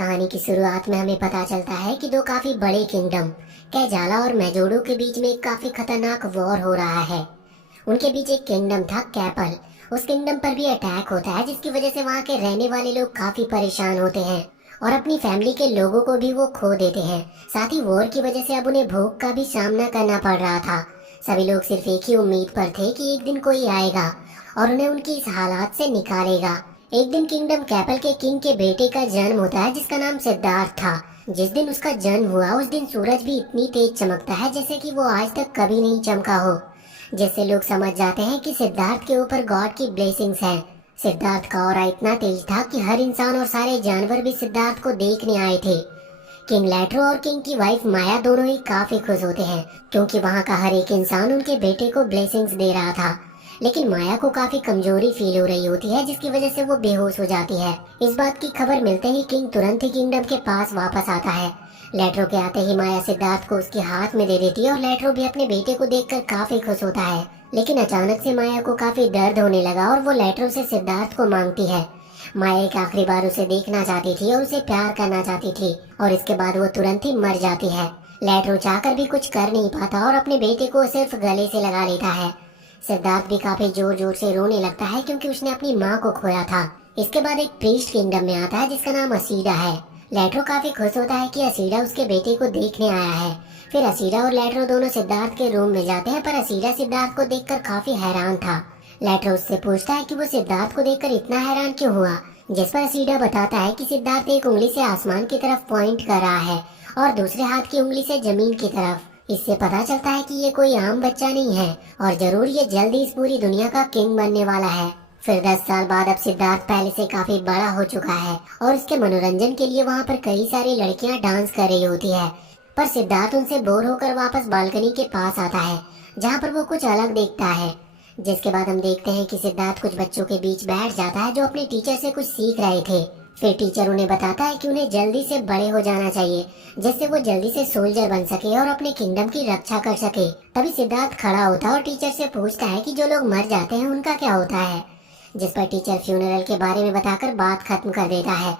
कहानी की शुरुआत में हमें पता चलता है कि दो काफी बड़े किंगडम कैजाला और मेजोडो के बीच में एक काफी खतरनाक वॉर हो रहा है। उनके बीच एक किंगडम था कैपल। उस किंगडम पर भी अटैक होता है जिसकी वजह से वहाँ के रहने वाले लोग काफी परेशान होते हैं और अपनी फैमिली के लोगों को भी वो खो देते हैं। साथ ही वॉर की वजह से अब उन्हें भूख का भी सामना करना पड़ रहा था। सभी लोग सिर्फ एक ही उम्मीद पर थे कि एक दिन कोई आएगा और उन्हें उनकी इस हालात से निकालेगा। एक दिन किंगडम कैपल के किंग के बेटे का जन्म होता है जिसका नाम सिद्धार्थ था। जिस दिन उसका जन्म हुआ उस दिन सूरज भी इतनी तेज चमकता है जैसे कि वो आज तक कभी नहीं चमका हो, जिससे लोग समझ जाते हैं कि सिद्धार्थ के ऊपर गॉड की ब्लेसिंग्स हैं। सिद्धार्थ का ऑरा इतना तेज था कि हर इंसान और सारे जानवर भी सिद्धार्थ को देखने आए थे। किंग लैट्रो और किंग की वाइफ माया दोनों ही काफी खुश होते हैं क्योंकि वहाँ का हर एक इंसान उनके बेटे को ब्लेसिंग्स दे रहा था। लेकिन माया को काफी कमजोरी फील हो रही होती है जिसकी वजह से वो बेहोश हो जाती है। इस बात की खबर मिलते ही किंग तुरंत ही किंगडम के पास वापस आता है। लैट्रो के आते ही माया सिद्धार्थ को उसके हाथ में दे देती है और लैट्रो भी अपने बेटे को देखकर काफी खुश होता है। लेकिन अचानक से माया को काफी दर्द होने लगा और वो लैट्रो से सिद्धार्थ को मांगती है। माया एक आखिरी बार उसे देखना चाहती थी और उसे प्यार करना चाहती थी और इसके बाद वो तुरंत ही मर जाती है। लैट्रो चाहकर भी कुछ कर नहीं पाता और अपने बेटे को सिर्फ गले से लगा लेता है। सिद्धार्थ भी काफी जोर जोर से रोने लगता है क्योंकि उसने अपनी माँ को खोया था। इसके बाद एक प्रीस्ट किंगडम में आता है जिसका नाम असीडा है। लैट्रो काफी खुश होता है कि असीडा उसके बेटे को देखने आया है। फिर असीडा और लैट्रो दोनों सिद्धार्थ के रूम में जाते हैं पर असीडा सिद्धार्थ को देखकर काफी हैरान था। लैट्रो उससे पूछता है कि वो सिद्धार्थ को देखकर इतना हैरान क्यों हुआ, जिस पर असीडा बताता है कि सिद्धार्थ एक उंगली से आसमान की तरफ पॉइंट कर रहा है और दूसरे हाथ की उंगली से जमीन की तरफ। इससे पता चलता है कि ये कोई आम बच्चा नहीं है और जरूर ये जल्दी इस पूरी दुनिया का किंग बनने वाला है। फिर 10 साल बाद अब सिद्धार्थ पहले से काफी बड़ा हो चुका है और उसके मनोरंजन के लिए वहाँ पर कई सारी लड़कियाँ डांस कर रही होती है। पर सिद्धार्थ उनसे बोर होकर वापस बालकनी के पास आता है जहाँ पर वो कुछ अलग देखता है। जिसके बाद हम देखते हैं कि सिद्धार्थ कुछ बच्चों के बीच बैठ जाता है जो अपने टीचर से कुछ सीख रहे थे। फिर टीचर उन्हें बताता है कि उन्हें जल्दी से बड़े हो जाना चाहिए जिससे वो जल्दी से सोल्जर बन सके और अपने किंगडम की रक्षा कर सके। तभी सिद्धार्थ खड़ा होता है और टीचर से पूछता है कि जो लोग मर जाते हैं उनका क्या होता है, जिस पर टीचर फ्यूनरल के बारे में बताकर बात खत्म कर देता है।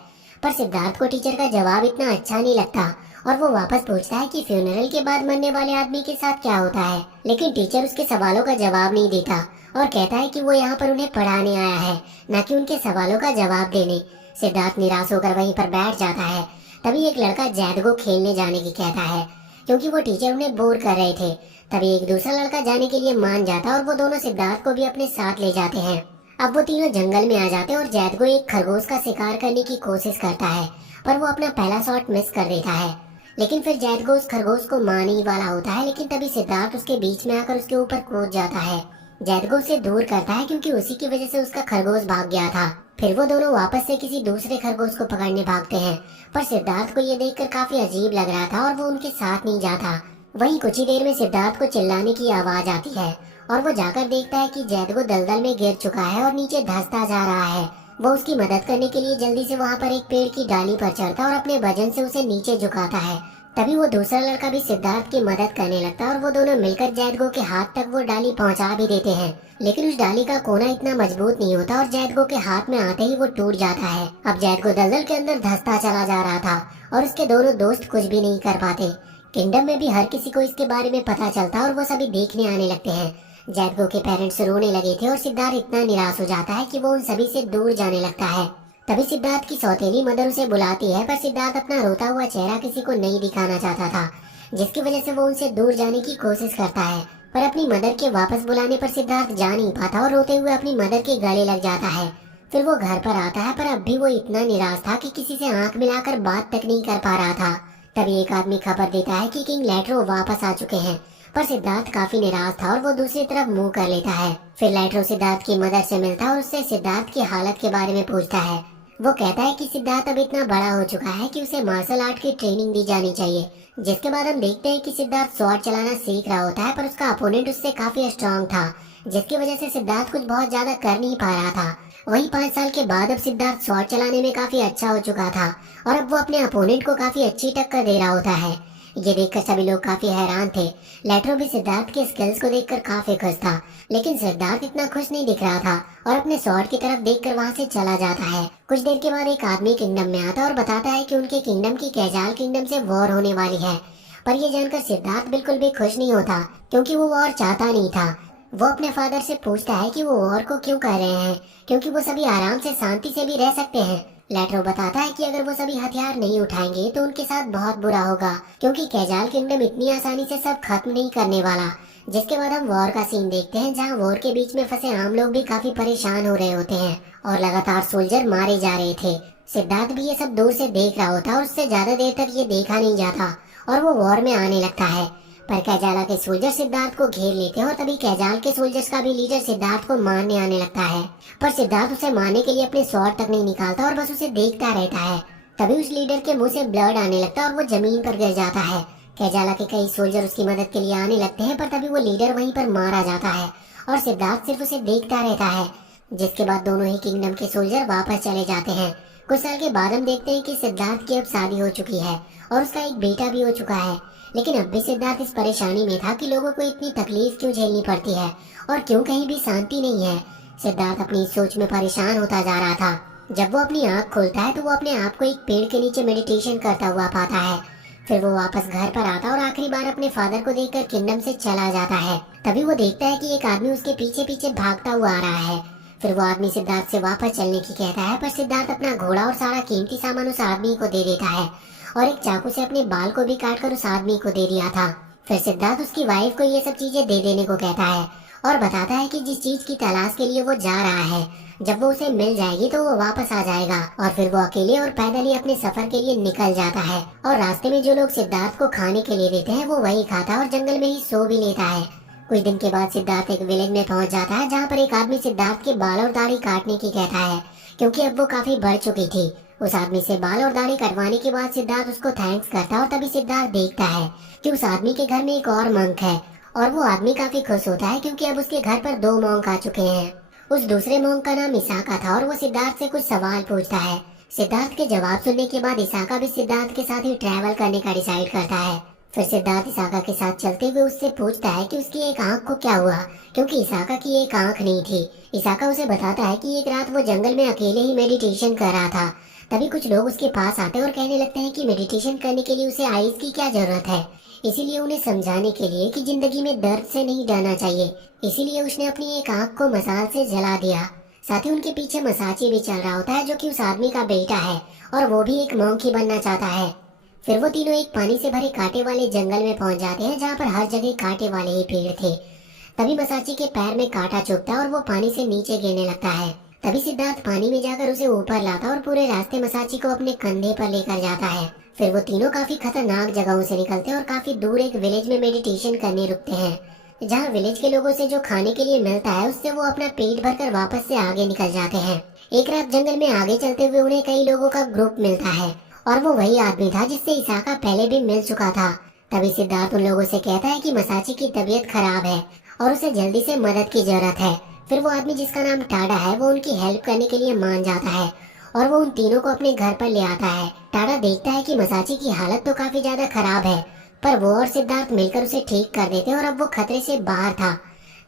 पर सिद्धार्थ को टीचर का जवाब इतना अच्छा नहीं लगता और वो वापस पूछता है कि फ्यूनरल के बाद मरने वाले आदमी के साथ क्या होता है। लेकिन टीचर उसके सवालों का जवाब नहीं देता और कहता है कि वो यहाँ पर उन्हें पढ़ाने आया है, न कि उनके सवालों का जवाब देने। सिद्धार्थ निराश होकर वहीं पर बैठ जाता है। तभी एक लड़का जैदगो खेलने जाने की कहता है क्योंकि वो टीचर उन्हें बोर कर रहे थे। तभी एक दूसरा लड़का जाने के लिए मान जाता और वो दोनों सिद्धार्थ को भी अपने साथ ले जाते हैं। अब वो तीनों जंगल में आ जाते हैं और जैदगो एक खरगोश का शिकार करने की कोशिश करता है पर वो अपना पहला शॉट मिस कर देता है। लेकिन फिर जैदगो उस खरगोश को मारने ही वाला होता है, लेकिन तभी सिद्धार्थ उसके बीच में आकर उसके ऊपर कूद जाता है। जैदगो उसे दूर करता है क्योंकि उसी की वजह से उसका खरगोश भाग गया था। फिर वो दोनों वापस से किसी दूसरे खरगोश को पकड़ने भागते हैं पर सिद्धार्थ को ये देखकर काफी अजीब लग रहा था और वो उनके साथ नहीं जाता। वहीं कुछ ही देर में सिद्धार्थ को चिल्लाने की आवाज आती है और वो जाकर देखता है कि जैदगो दलदल में गिर चुका है और नीचे धंसता जा रहा है। वो उसकी मदद करने के लिए जल्दी से वहाँ पर एक पेड़ की डाली पर चढ़ता और अपने वजन से उसे नीचे झुकाता है। तभी वो दूसरा लड़का भी सिद्धार्थ की मदद करने लगता है और वो दोनों मिलकर जैदगो के हाथ तक वो डाली पहुंचा भी देते हैं। लेकिन उस डाली का कोना इतना मजबूत नहीं होता और जैदगो के हाथ में आते ही वो टूट जाता है। अब जैदगो दलदल के अंदर धंसता चला जा रहा था और उसके दोनों दोस्त कुछ भी नहीं कर पाते। किंगडम में भी हर किसी को इसके बारे में पता चलता और वो सभी देखने आने लगते हैं। जैदगो के पेरेंट्स रोने लगे थे और सिद्धार्थ इतना निराश हो जाता है कि वो उन सभी से दूर जाने लगता है। तभी सिद्धार्थ की सौतेली मदर उसे बुलाती है पर सिद्धार्थ अपना रोता हुआ चेहरा किसी को नहीं दिखाना चाहता था, जिसकी वजह से वो उनसे दूर जाने की कोशिश करता है। पर अपनी मदर के वापस बुलाने पर सिद्धार्थ जा नहीं पाता और रोते हुए अपनी मदर के गले लग जाता है। फिर वो घर पर आता है पर अब भी वो इतना निराश था कि किसी से आंख मिलाकर बात तक नहीं कर पा रहा था। तभी एक आदमी खबर देता है कि किंग लैट्रो वापस आ चुके हैं पर सिद्धार्थ काफी निराश था और वो दूसरी तरफ मुंह कर लेता है। फिर लैट्रो सिद्धार्थ की मदर से मिलता है और उससे सिद्धार्थ की हालत के बारे में पूछता है। वो कहता है कि सिद्धार्थ अब इतना बड़ा हो चुका है कि उसे मार्शल आर्ट की ट्रेनिंग दी जानी चाहिए। जिसके बाद हम देखते हैं कि सिद्धार्थ स्वॉर्ड चलाना सीख रहा होता है पर उसका अपोनेंट उससे काफी स्ट्रांग था, जिसकी वजह से सिद्धार्थ कुछ बहुत ज्यादा कर नहीं पा रहा था। वहीं 5 साल के बाद अब सिद्धार्थ स्वॉर्ड चलाने में काफी अच्छा हो चुका था और अब वो अपने अपोनेंट को काफी अच्छी टक्कर दे रहा होता है। ये देखकर सभी लोग काफी हैरान थे। लेटरो भी सिद्धार्थ के स्किल्स को देखकर काफी खुश था, लेकिन सिद्धार्थ इतना खुश नहीं दिख रहा था और अपने स्वॉर्ड की तरफ देखकर वहाँ से चला जाता है। कुछ देर के बाद एक आदमी किंगडम में आता है और बताता है कि उनके किंगडम की कैजाल किंगडम से वॉर होने वाली है। पर ये जानकर सिद्धार्थ बिल्कुल भी खुश नहीं होता, क्योंकि वो वॉर चाहता नहीं था। वो अपने फादर से पूछता है कि वो वॉर को क्यों कर रहे हैं, क्योंकि वो सभी आराम से शांति से भी रह सकते हैं। लेटरो बताता है कि अगर वो सभी हथियार नहीं उठाएंगे तो उनके साथ बहुत बुरा होगा, क्योंकि कैजाल किंगडम इतनी आसानी से सब खत्म नहीं करने वाला। जिसके बाद हम वॉर का सीन देखते हैं, जहाँ वॉर के बीच में फंसे आम लोग भी काफी परेशान हो रहे होते हैं और लगातार सोल्जर मारे जा रहे थे। सिद्धार्थ भी ये सब दूर से देख रहा होता और उससे ज्यादा देर तक ये देखा नहीं जाता और वो वॉर में आने लगता है। पर कैजाला के सोल्जर सिद्धार्थ को घेर लेते हैं और तभी कैजाल के सोल्जर्स का भी लीडर सिद्धार्थ को मारने आने लगता है। पर सिद्धार्थ उसे मारने के लिए अपने स्वॉर्ड तक नहीं निकालता और बस उसे देखता रहता है। तभी उस लीडर के मुंह से ब्लड आने लगता है और वो जमीन पर गिर जाता है। कैजाला के कई सोल्जर उसकी मदद के लिए आने लगते हैं, पर तभी वो लीडर वहीं पर मारा जाता है और सिद्धार्थ सिर्फ उसे देखता रहता है। जिसके बाद दोनों ही किंगडम के सोल्जर वापस चले जाते हैं। कुछ साल के बाद हम देखते हैं कि सिद्धार्थ की अब शादी हो चुकी है और उसका एक बेटा भी हो चुका है। लेकिन अब भी सिद्धार्थ इस परेशानी में था कि लोगों को इतनी तकलीफ क्यों झेलनी पड़ती है और क्यों कहीं भी शांति नहीं है। सिद्धार्थ अपनी सोच में परेशान होता जा रहा था। जब वो अपनी आंख खोलता है तो वो अपने आप को एक पेड़ के नीचे मेडिटेशन करता हुआ पाता है। फिर वो वापस घर पर आता और आखिरी बार अपने फादर को देखकर किंगडम से चला जाता है। तभी वो देखता है कि एक आदमी उसके पीछे पीछे भागता हुआ आ रहा है। फिर वो आदमी सिद्धार्थ से वापस चलने की कहता है, पर सिद्धार्थ अपना घोड़ा और सारा कीमती सामान उस आदमी को दे देता है और एक चाकू से अपने बाल को भी काटकर उस आदमी को दे दिया था। फिर सिद्धार्थ उसकी वाइफ को ये सब चीजें दे देने को कहता है और बताता है कि जिस चीज की तलाश के लिए वो जा रहा है, जब वो उसे मिल जाएगी तो वो वापस आ जाएगा। और फिर वो अकेले और पैदल ही अपने सफर के लिए निकल जाता है और रास्ते में जो लोग सिद्धार्थ को खाने के लिए देते हैं वो वही खाता है और जंगल में ही सो भी लेता है। कुछ दिन के बाद सिद्धार्थ एक विलेज में पहुंच जाता है, जहाँ पर एक आदमी सिद्धार्थ के बाल और दाढ़ी काटने की कहता है, क्योंकि अब वो काफी बढ़ चुकी थी। उस आदमी से बाल और दाढ़ी कटवाने के बाद सिद्धार्थ उसको थैंक्स करता है और तभी सिद्धार्थ देखता है कि उस आदमी के घर में एक और मंक है और वो आदमी काफी खुश होता है, क्योंकि अब उसके घर पर 2 मॉन्क आ चुके हैं। उस दूसरे मॉन्क का नाम इसाका था और वो सिद्धार्थ से कुछ सवाल पूछता है। सिद्धार्थ के जवाब सुनने के बाद इसाका भी सिद्धार्थ के साथ ही ट्रैवल करने का डिसाइड करता है। फिर सिद्धार्थ इसाका के साथ चलते हुए उससे पूछता है कि उसकी एक आंख को क्या हुआ, क्योंकि इसाका की एक आंख नहीं थी। इसाका उसे बताता है कि एक रात वो जंगल में अकेले ही मेडिटेशन कर रहा था। तभी कुछ लोग उसके पास आते हैं और कहने लगते हैं कि मेडिटेशन करने के लिए उसे आइस की क्या जरूरत है, इसीलिए उन्हें समझाने के लिए कि जिंदगी में दर्द से नहीं डरना चाहिए, इसीलिए उसने अपनी एक आंख को मसाल से जला दिया। साथ ही उनके पीछे मसाची भी चल रहा होता है, जो कि उस आदमी का बेटा है और वो भी एक मॉन्क ही बनना चाहता है। फिर वो तीनों एक पानी से भरे कांटे वाले जंगल में पहुंच जाते हैं, जहाँ पर हर जगह कांटे वाले ही पेड़ थे। तभी मसाची के पैर में कांटा चुभता है और वो पानी से नीचे गिरने लगता है। तभी सिद्धार्थ पानी में जाकर उसे ऊपर लाता और पूरे रास्ते मसाची को अपने कंधे पर लेकर जाता है। फिर वो तीनों काफी खतरनाक जगहों से निकलते हैं और काफी दूर एक विलेज में मेडिटेशन करने रुकते हैं, जहाँ विलेज के लोगों से जो खाने के लिए मिलता है उससे वो अपना पेट भरकर वापस से आगे निकल जाते हैं। एक रात जंगल में आगे चलते हुए उन्हें कई लोगों का ग्रुप मिलता है और वो वही आदमी था जिससे इसाका पहले भी मिल चुका था। तभी सिद्धार्थ उन लोगों से कहता है कि मसाची की तबीयत खराब है और उसे जल्दी से मदद की जरूरत है। फिर वो आदमी जिसका नाम टाडा है वो उनकी हेल्प करने के लिए मान जाता है और वो उन तीनों को अपने घर पर ले आता है। टाडा देखता है कि मसाची की हालत तो काफी ज्यादा खराब है, पर वो और सिद्धार्थ मिलकर उसे ठीक कर देते हैं और अब वो खतरे से बाहर था।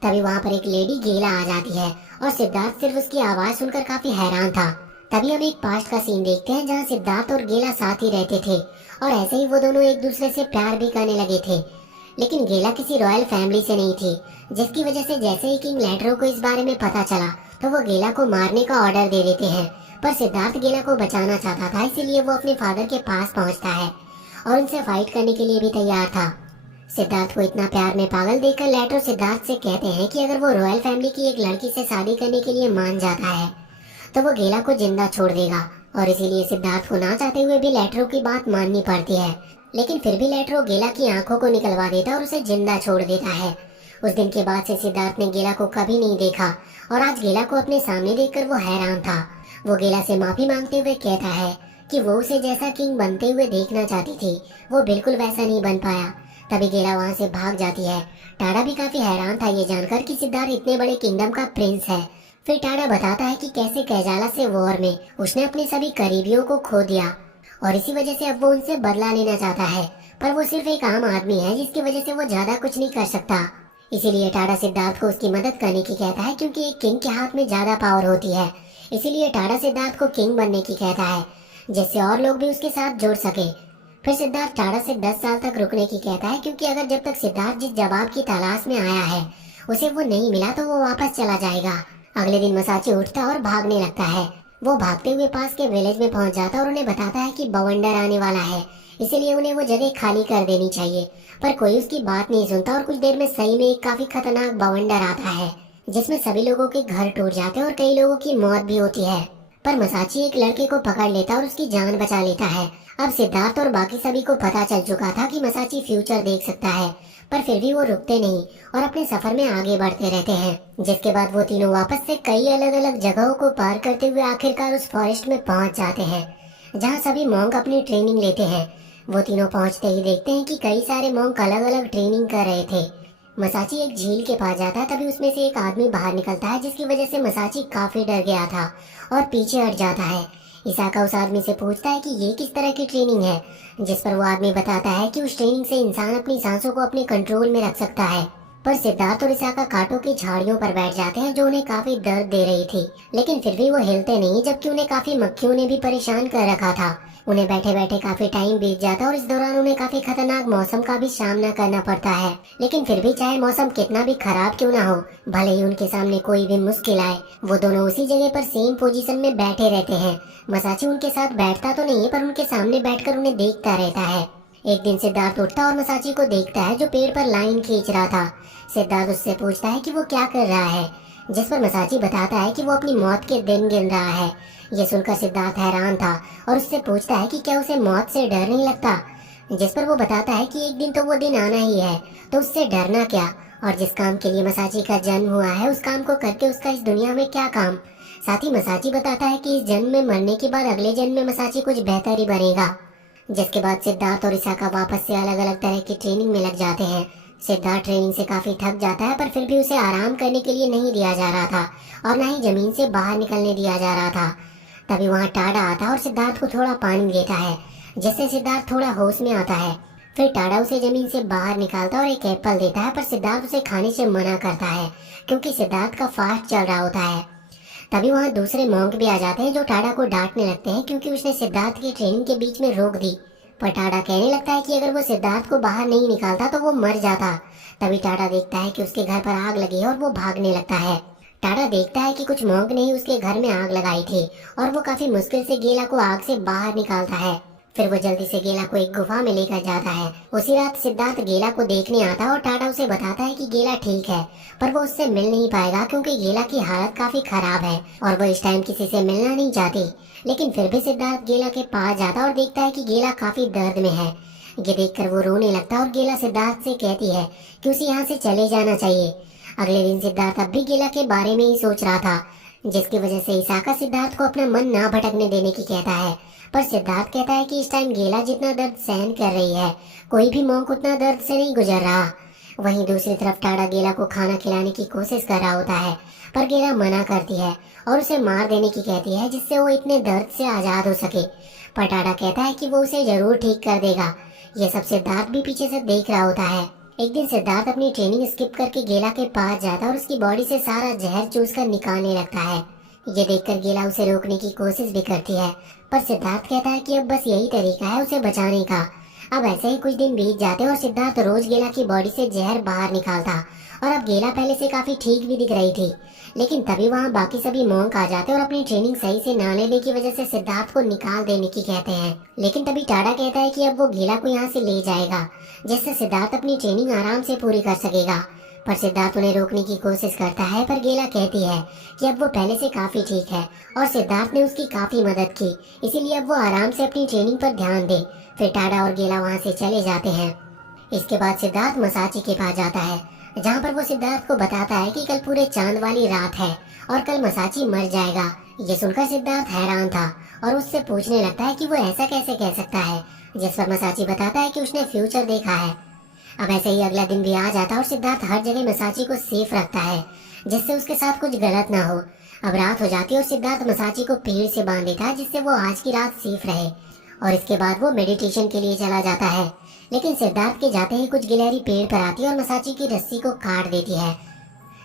तभी वहाँ पर एक लेडी गेला आ जाती है और सिद्धार्थ सिर्फ उसकी आवाज सुनकर काफी हैरान था। तभी हम एक पास्ट का सीन देखते हैं, जहाँ सिद्धार्थ और गेला साथ ही रहते थे और ऐसे ही वो दोनों एक दूसरे से प्यार भी करने लगे थे। लेकिन गेला किसी रॉयल फैमिली से नहीं थी, जिसकी वजह से जैसे ही किंग लेटरो को इस बारे में पता चला तो वो गेला को मारने का ऑर्डर दे देते हैं। पर सिद्धार्थ गेला को बचाना चाहता था, इसीलिए वो अपने फादर के पास पहुंचता है और उनसे फाइट करने के लिए भी तैयार था। सिद्धार्थ को इतना प्यार में पागल देखकर लेटरो सिद्धार्थ से कहते हैं कि अगर वो रॉयल फैमिली की एक लड़की से शादी करने के लिए मान जाता है तो वो गेला को जिंदा छोड़ देगा, और इसीलिए सिद्धार्थ को ना चाहते हुए भी लेटरो की बात माननी पड़ती है। लेकिन फिर भी लेटरो गेला की आंखों को निकलवा देता और उसे जिंदा छोड़ देता है। उस दिन के बाद से सिद्धार्थ ने गेला को कभी नहीं देखा और आज गेला को अपने सामने देखकर वो हैरान था। वो गेला से माफी मांगते हुए कहता है कि वो उसे जैसा किंग बनते हुए देखना चाहती थी, वो बिल्कुल वैसा नहीं बन पाया। तभी गेला वहाँ से भाग जाती है। टाडा भी काफी हैरान था ये जानकर कि सिद्धार्थ इतने बड़े किंगडम का प्रिंस है। फिर टाडा बताता है कि कैसे कैजाला से वॉर में उसने अपने सभी करीबियों को खो दिया और इसी वजह से अब वो उनसे बदला लेना चाहता है। पर वो सिर्फ एक आम आदमी है जिसकी वजह से वो ज्यादा कुछ नहीं कर सकता। इसीलिए टाडा सिद्धार्थ को उसकी मदद करने की कहता है, क्योंकि एक किंग के हाथ में ज्यादा पावर होती है। इसीलिए टाडा सिद्धार्थ को किंग बनने की कहता है, जिससे और लोग भी उसके साथ जुड़ सके। फिर सिद्धार्थ टाडा से 10 साल तक रुकने की कहता है, क्योंकि अगर जब तक सिद्धार्थ जिस जवाब की तलाश में आया है उसे वो नहीं मिला तो वो वापस चला जाएगा। अगले दिन मसाची उठता और भागने लगता है। वो भागते हुए पास के विलेज में पहुंच जाता और उन्हें बताता है कि बवंडर आने वाला है, इसीलिए उन्हें वो जगह खाली कर देनी चाहिए। पर कोई उसकी बात नहीं सुनता और कुछ देर में सही में एक काफी खतरनाक बवंडर आता है, जिसमें सभी लोगों के घर टूट जाते हैं और कई लोगों की मौत भी होती है। पर मसाची एक लड़के को पकड़ लेता और उसकी जान बचा लेता है। अब सिद्धार्थ और बाकी सभी को पता चल चुका था कि मसाची फ्यूचर देख सकता है, पर फिर भी वो रुकते नहीं और अपने सफर में आगे बढ़ते रहते हैं। जिसके बाद वो तीनों वापस से कई अलग अलग जगहों को पार करते हुए आखिरकार उस फॉरेस्ट में पहुंच जाते हैं, जहां सभी मॉन्क अपनी ट्रेनिंग लेते हैं। वो तीनों पहुंचते ही देखते हैं कि कई सारे मॉन्क अलग अलग ट्रेनिंग कर रहे थे। मसाची एक झील के पास जाता है, तभी उसमें से एक आदमी बाहर निकलता है, जिसकी वजह से मसाची काफी डर गया था और पीछे हट जाता है। इसाका उस आदमी से पूछता है कि ये किस तरह की ट्रेनिंग है, जिस पर वो आदमी बताता है कि उस ट्रेनिंग से इंसान अपनी सांसों को अपने कंट्रोल में रख सकता है। पर सिद्धार्थ और इसाका कांटों की झाड़ियों पर बैठ जाते हैं, जो उन्हें काफी दर्द दे रही थी, लेकिन फिर भी वो हिलते नहीं, जबकि उन्हें काफी मक्खियों ने भी परेशान कर रखा था। उन्हें बैठे बैठे काफी टाइम बीत जाता है और इस दौरान उन्हें काफी खतरनाक मौसम का भी सामना करना पड़ता है। लेकिन फिर भी चाहे मौसम कितना भी खराब क्यों ना हो, भले ही उनके सामने कोई भी मुश्किल आए, वो दोनों उसी जगह पर सेम पोजीशन में बैठे रहते हैं। मसाची उनके साथ बैठता तो नहीं है, पर उनके सामने बैठकर उन्हें देखता रहता है। एक दिन सिद्धार्थ उठता और मसाची को देखता है, जो पेड़ पर लाइन खींच रहा था। सिद्धार्थ उससे पूछता है कि वो क्या कर रहा है, जिस पर मसाची बताता है कि वो अपनी मौत के दिन गिन रहा है। ये सुनकर सिद्धार्थ हैरान था और उससे पूछता है कि क्या उसे मौत से डर नहीं लगता, जिस पर वो बताता है कि एक दिन तो वो दिन आना ही है, तो उससे डरना क्या, और जिस काम के लिए मसाची का जन्म हुआ है उस काम को करके उसका इस दुनिया में क्या काम। साथ ही मसाची बताता है कि इस जन्म में मरने के बाद अगले जन्म में मसाची कुछ बेहतर ही बनेगा। जिसके बाद सिद्धार्थ और इसाका वापस से अलग अलग तरह की ट्रेनिंग में लग जाते हैं। सिद्धार्थ ट्रेनिंग से काफी थक जाता है, पर फिर भी उसे आराम करने के लिए नहीं दिया जा रहा था और न ही जमीन से बाहर निकलने दिया जा रहा था। तभी वहाँ टाडा आता है और सिद्धार्थ को थोड़ा पानी देता है, जिससे सिद्धार्थ थोड़ा होश में आता है। फिर टाडा उसे जमीन से बाहर निकालता और एक एप्पल देता है, पर सिद्धार्थ उसे खाने से मना करता है, क्योंकि सिद्धार्थ का फास्ट चल रहा होता है। तभी वहाँ दूसरे मॉन्क भी आ जाते हैं, जो टाडा को डांटने लगते हैं, क्योंकि उसने सिद्धार्थ की ट्रेनिंग के बीच में रोक दी। पर टाडा कहने लगता है कि अगर वो सिद्धार्थ को बाहर नहीं निकालता तो वो मर जाता। तभी टाडा देखता है कि उसके घर पर आग लगी है और वो भागने लगता है। टाडा देखता है कि कुछ मॉन्क ने ही उसके घर में आग लगाई थी और वो काफी मुश्किल से गेला को आग से बाहर निकालता है। फिर वो जल्दी से गेला को एक गुफा में लेकर जाता है। उसी रात सिद्धार्थ गेला को देखने आता है और टाडा उसे बताता है कि गेला ठीक है, पर वो उससे मिल नहीं पाएगा, क्योंकि गेला की हालत काफी खराब है और वो इस टाइम किसी से मिलना नहीं चाहती। लेकिन फिर भी सिद्धार्थ गेला के पास जाता और देखता है कि गेला काफी दर्द में है। ये देखकर वो रोने लगता और गेला सिद्धार्थ से कहती है कि उसे यहाँ से चले जाना चाहिए। अगले दिन सिद्धार्थ अब भी गेला के बारे में ही सोच रहा था, जिसकी वजह से इसाका सिद्धार्थ को अपना मन ना भटकने देने की कहता है। पर सिद्धार्थ कहता है कि इस टाइम गेला जितना दर्द सहन कर रही है, कोई भी मॉन्क उतना दर्द से नहीं गुजर रहा। वहीं दूसरी तरफ टाडा गेला को खाना खिलाने की कोशिश कर रहा होता है, पर गेला मना करती है और उसे मार देने की कहती है, जिससे वो इतने दर्द से आजाद हो सके। पर टाडा कहता है कि वो उसे जरूर ठीक कर देगा। ये सब सिद्धार्थ भी पीछे से देख रहा होता है। एक दिन सिद्धार्थ अपनी ट्रेनिंग स्किप करके गेला के पास जाता और उसकी बॉडी से सारा जहर चूस कर निकालने लगता है। ये देखकर गेला उसे रोकने की कोशिश भी करती है, पर सिद्धार्थ कहता है कि अब बस यही तरीका है उसे बचाने का। अब ऐसे ही कुछ दिन बीत जाते और सिद्धार्थ रोज गेला की बॉडी से जहर बाहर निकालता और अब गेला पहले से काफी ठीक भी दिख रही थी। लेकिन तभी वहाँ बाकी सभी मॉन्क आ जाते और अपनी ट्रेनिंग सही से ना लेने की वजह से सिद्धार्थ को निकाल देने की कहते हैं। लेकिन तभी टाडा कहता है कि अब वो गेला को यहाँ से ले जाएगा, जिससे सिद्धार्थ अपनी ट्रेनिंग आराम से पूरी कर सकेगा। पर सिद्धार्थ उन्हें रोकने की कोशिश करता है, पर गेला कहती है कि अब वो पहले से काफी ठीक है और सिद्धार्थ ने उसकी काफी मदद की, इसीलिए अब वो आराम से अपनी ट्रेनिंग पर ध्यान दे। फिर टाडा और गेला वहाँ से चले जाते हैं। इसके बाद सिद्धार्थ मसाची के पास जाता है, जहाँ पर वो सिद्धार्थ को बताता है कि कल पूरे चांद वाली रात है और कल मसाची मर जाएगा। ये सुनकर सिद्धार्थ हैरान था और उससे पूछने लगता है कि वो ऐसा कैसे कह सकता है, जिस पर मसाची बताता है कि उसने फ्यूचर देखा है। अब ऐसे ही अगला दिन भी आ जाता और सिद्धार्थ हर जगह मसाची को सेफ रखता है, जिससे उसके साथ कुछ गलत ना हो। अब रात हो जाती है और सिद्धार्थ मसाची को पेड़ से बांध देता है, जिससे वो आज की रात सेफ रहे। और इसके बाद वो मेडिटेशन के लिए चला जाता है। लेकिन सिद्धार्थ के जाते ही कुछ गिलहरी पेड़ पर आती है और मसाची की रस्सी को काट देती है,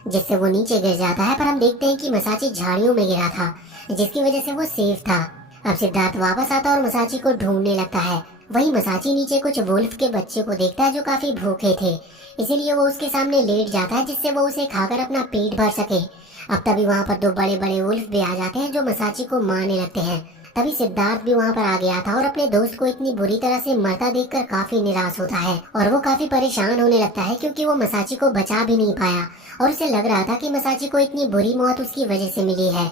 जिससे वो नीचे गिर जाता है। पर हम देखते हैं कि मसाची झाड़ियों में गिरा था, जिसकी वजह से वो सेफ था। अब सिद्धार्थ वापस आता और मसाची को ढूंढने लगता है। वहीं मसाची नीचे कुछ वुल्फ के बच्चे को देखता है जो काफी भूखे थे, इसीलिए वो उसके सामने लेट जाता है जिससे वो उसे खाकर अपना पेट भर सके। अब तभी वहाँ पर दो बड़े बड़े वुल्फ भी आ जाते हैं जो मसाची को मारने लगते हैं। तभी सिद्धार्थ भी वहाँ पर आ गया था और अपने दोस्त को इतनी बुरी तरह से मरता देखकर काफी निराश होता है और वो काफी परेशान होने लगता है, क्योंकि वो मसाची को बचा भी नहीं पाया और उसे लग रहा था कि मसाची को इतनी बुरी मौत उसकी वजह से मिली है।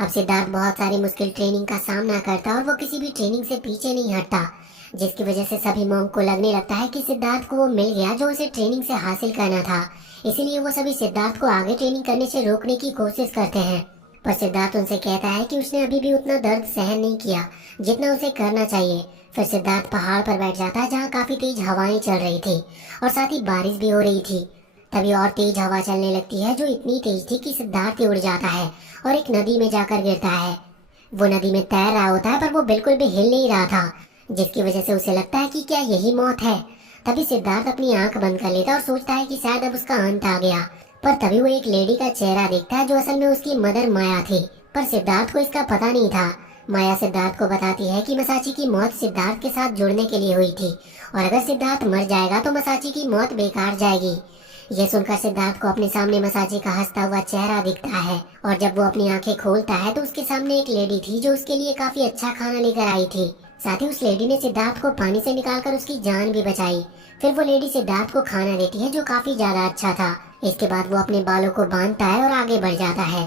अब सिद्धार्थ बहुत सारी मुश्किल ट्रेनिंग का सामना करता और वो किसी भी ट्रेनिंग से पीछे नहीं हटता, जिसकी वजह से सभी मॉन्क को लगने लगता है कि सिद्धार्थ को वो मिल गया जो उसे ट्रेनिंग से हासिल करना था। इसीलिए वो सभी सिद्धार्थ को आगे ट्रेनिंग करने से रोकने की कोशिश करते हैं। पर सिद्धार्थ उनसे कहता है कि उसने अभी भी उतना दर्द सहन नहीं किया जितना उसे करना चाहिए। फिर सिद्धार्थ पहाड़ पर बैठ जाता है जहाँ काफी तेज हवाएं चल रही थी और साथ ही बारिश भी हो रही थी। तभी और तेज हवा चलने लगती है जो इतनी तेज थी कि सिद्धार्थ उड़ जाता है और एक नदी में जाकर गिरता है। वो नदी में तैर रहा होता है पर वो बिल्कुल भी हिल नहीं रहा था, जिसकी वजह से उसे लगता है कि क्या यही मौत है। तभी सिद्धार्थ अपनी आंख बंद कर लेता और सोचता है कि शायद अब उसका अंत आ गया। पर तभी वो एक लेडी का चेहरा देखता है जो असल में उसकी मदर माया थी, पर सिद्धार्थ को इसका पता नहीं था। माया सिद्धार्थ को बताती है कि मसाची की मौत सिद्धार्थ के साथ जुड़ने के लिए हुई थी और अगर सिद्धार्थ मर जाएगा तो मसाची की मौत बेकार जाएगी। ये सुनकर सिद्धार्थ को अपने सामने मसाची का हंसता हुआ चेहरा दिखता है और जब वो अपनी आंखें खोलता है तो उसके सामने एक लेडी थी जो उसके लिए काफी अच्छा खाना लेकर आई थी। साथ ही उस लेडी ने सिद्धार्थ को पानी से निकालकर उसकी जान भी बचाई। फिर वो लेडी सिद्धार्थ को खाना देती है जो काफी ज्यादा अच्छा था। इसके बाद वो अपने बालों को बांधता है और आगे बढ़ जाता है।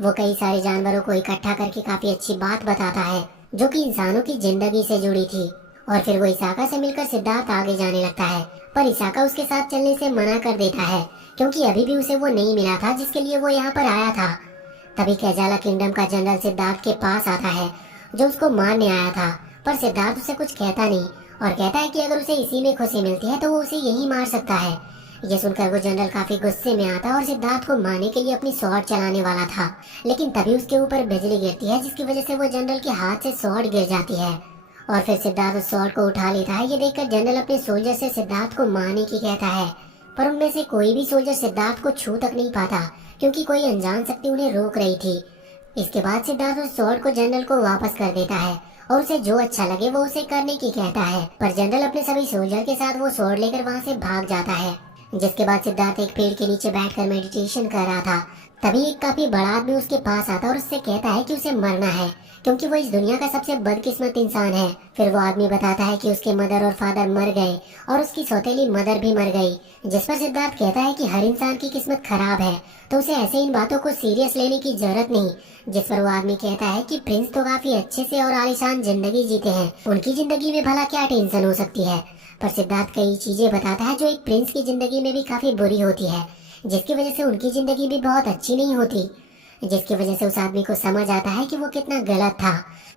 वो कई सारे जानवरों को इकट्ठा करके काफी अच्छी बात बताता है जो कि इंसानों की जिंदगी से जुड़ी थी और फिर वो इसाका से मिलकर सिद्धार्थ आगे जाने लगता है। पर इसाका उसके साथ चलने से मना कर देता है क्योंकि अभी भी उसे वो नहीं मिला था जिसके लिए वो यहाँ पर आया था। तभी कैजाला किंगडम का जनरल सिद्धार्थ के पास आता है जो उसको मारने आया था, पर सिद्धार्थ उसे कुछ कहता नहीं और कहता है कि अगर उसे इसी में खुशी मिलती है तो वो उसे यही मार सकता है। ये सुनकर वो जनरल काफी गुस्से में आता और सिद्धार्थ को मारने के लिए अपनी स्वॉर्ड चलाने वाला था, लेकिन तभी उसके ऊपर बिजली गिरती है जिसकी वजह से वो जनरल के हाथ से स्वॉर्ड गिर जाती है और फिर सिद्धार्थ उस स्वॉर्ड को उठा लेता है। ये देखकर जनरल अपने सोल्जर से सिद्धार्थ को मारने की कहता है, पर उनमें से कोई भी सोल्जर सिद्धार्थ को छू तक नहीं पाता क्योंकि कोई अनजान शक्ति उन्हें रोक रही थी। इसके बाद सिद्धार्थ उस स्वॉर्ड को जनरल को वापस कर देता है और उसे जो अच्छा लगे वो उसे करने की कहता है, पर जनरल अपने सभी सोल्जर के साथ वो स्वॉर्ड लेकर वहाँ से भाग जाता है। जिसके बाद सिद्धार्थ एक पेड़ के नीचे बैठकर मेडिटेशन कर रहा था। तभी एक काफी बड़ा आदमी उसके पास आता और उससे कहता है कि उसे मरना है क्योंकि वो इस दुनिया का सबसे बदकिस्मत इंसान है। फिर वो आदमी बताता है कि उसके मदर और फादर मर गए और उसकी सौतेली मदर भी मर गई, जिस पर सिद्धार्थ कहता है कि हर इंसान की किस्मत खराब है तो उसे ऐसे इन बातों को सीरियस लेने की जरूरत नहीं। जिस पर वो आदमी कहता है कि प्रिंस तो काफी अच्छे से और आलीशान जिंदगी जीते हैं, उनकी जिंदगी में भला क्या टेंशन हो सकती है। पर सिद्धार्थ कई चीजें बताता है जो एक प्रिंस की जिंदगी में भी काफी बुरी होती है, जिसकी वजह से उनकी जिंदगी भी बहुत अच्छी नहीं होती। जिसकी वजह से उस आदमी को समझ आता है कि वो कितना गलत था।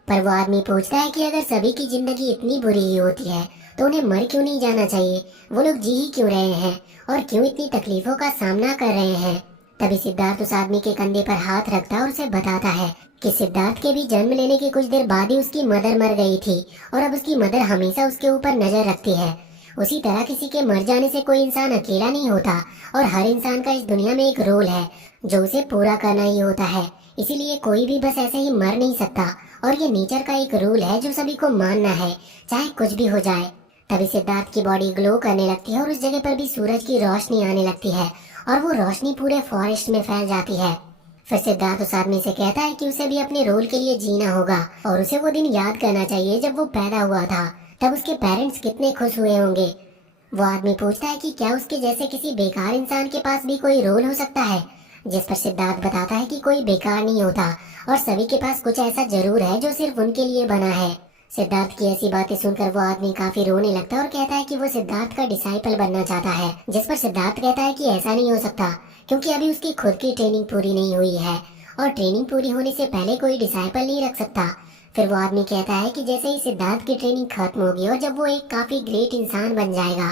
पर वो आदमी पूछता है कि अगर सभी की जिंदगी इतनी बुरी ही होती है तो उन्हें मर क्यों नहीं जाना चाहिए, वो लोग जी ही क्यों रहे हैं और क्यों इतनी तकलीफों का सामना कर रहे हैं। तभी सिद्धार्थ उस आदमी के कंधे पर हाथ रखता है और उसे बताता है कि सिद्धार्थ के भी जन्म लेने के कुछ देर बाद ही उसकी मदर मर गई थी और अब उसकी मदर हमेशा उसके ऊपर नजर रखती है। उसी तरह किसी के मर जाने से कोई इंसान अकेला नहीं होता और हर इंसान का इस दुनिया में एक रोल है जो उसे पूरा करना ही होता है। इसीलिए कोई भी बस ऐसे ही मर नहीं सकता और ये नेचर का एक रूल है जो सभी को मानना है, चाहे कुछ भी हो जाए। तभी सिद्धार्थ की बॉडी ग्लो करने लगती है और उस जगह पर भी सूरज की रोशनी आने लगती है और वो रोशनी पूरे फॉरेस्ट में फैल जाती है। फिर सिद्धार्थ उस आदमी से कहता है कि उसे भी अपने रोल के लिए जीना होगा और उसे वो दिन याद करना चाहिए जब वो पैदा हुआ था, तब उसके पेरेंट्स कितने खुश हुए होंगे। वो आदमी पूछता है कि क्या उसके जैसे किसी बेकार इंसान के पास भी कोई रोल हो सकता है, जिस पर सिद्धार्थ बताता है कि कोई बेकार नहीं होता और सभी के पास कुछ ऐसा जरूर है जो सिर्फ उनके लिए बना है। सिद्धार्थ की ऐसी बातें सुनकर वो आदमी काफी रोने लगता है और कहता है कि वो सिद्धार्थ का डिसाइपल बनना चाहता है, जिस पर सिद्धार्थ कहता है कि ऐसा नहीं हो सकता क्योंकि अभी उसकी खुद की ट्रेनिंग पूरी नहीं हुई है और ट्रेनिंग पूरी होने से पहले कोई डिसाइपल नहीं रख सकता। फिर वो आदमी कहता है कि जैसे ही सिद्धार्थ की ट्रेनिंग खत्म होगी और जब वो एक काफी ग्रेट इंसान बन जाएगा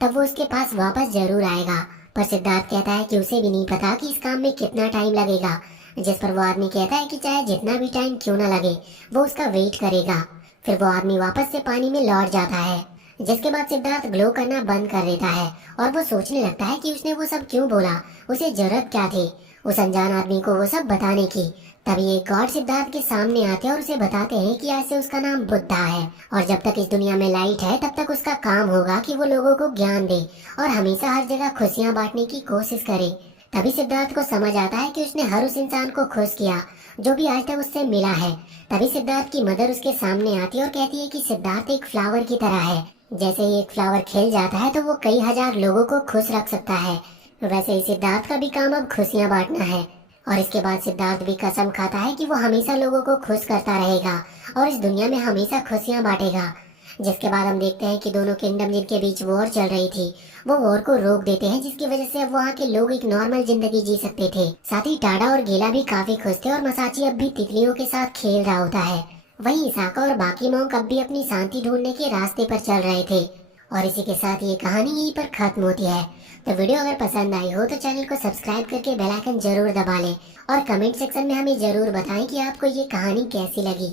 तब वो उसके पास वापस जरूर आएगा। पर सिद्धार्थ कहता है कि उसे भी नहीं पता कि इस काम में कितना टाइम लगेगा, जिस पर वो आदमी कहता है कि चाहे जितना भी टाइम क्यों ना लगे वो उसका वेट करेगा। फिर वो आदमी वापस से पानी में लौट जाता है, जिसके बाद सिद्धार्थ ग्लो करना बंद कर देता है और वो सोचने लगता है कि उसने वो सब क्यों बोला, उसे जरूरत क्या थी उस अनजान आदमी को वो सब बताने की। तभी एक गॉड सिद्धार्थ के सामने आते हैं और उसे बताते हैं कि आज से उसका नाम बुद्धा है और जब तक इस दुनिया में लाइट है तब तक उसका काम होगा कि वो लोगों को ज्ञान दे और हमेशा हर जगह खुशियां बांटने की कोशिश करे। तभी सिद्धार्थ को समझ आता है कि उसने हर उस इंसान को खुश किया जो भी आज तक उससे मिला है। तभी सिद्धार्थ की मदर उसके सामने आती है और कहती है कि सिद्धार्थ एक फ्लावर की तरह है, जैसे ही एक फ्लावर खिल जाता है तो वो कई हजार लोगों को खुश रख सकता है, वैसे ही सिद्धार्थ का भी काम अब खुशियां बांटना है। और इसके बाद सिद्धार्थ भी कसम खाता है कि वो हमेशा लोगों को खुश करता रहेगा और इस दुनिया में हमेशा खुशियां बांटेगा। जिसके बाद हम देखते हैं कि दोनों किंगडम जिनके बीच वॉर चल रही थी वो वॉर को रोक देते हैं, जिसकी वजह से अब वहाँ के लोग एक नॉर्मल जिंदगी जी सकते थे। साथ ही टाडा और गेला भी काफी खुश थे और मसाची अब भी तितलियों के साथ खेल रहा होता है। वहीं इसाका और बाकी मोंक अब भी अपनी शांति ढूंढने के रास्ते पर चल रहे थे। और इसी के साथ ये कहानी यहीं पर खत्म होती है। तो वीडियो अगर पसंद आई हो तो चैनल को सब्सक्राइब करके बेल आइकन जरूर दबा लें और कमेंट सेक्शन में हमें जरूर बताएं कि आपको ये कहानी कैसी लगी।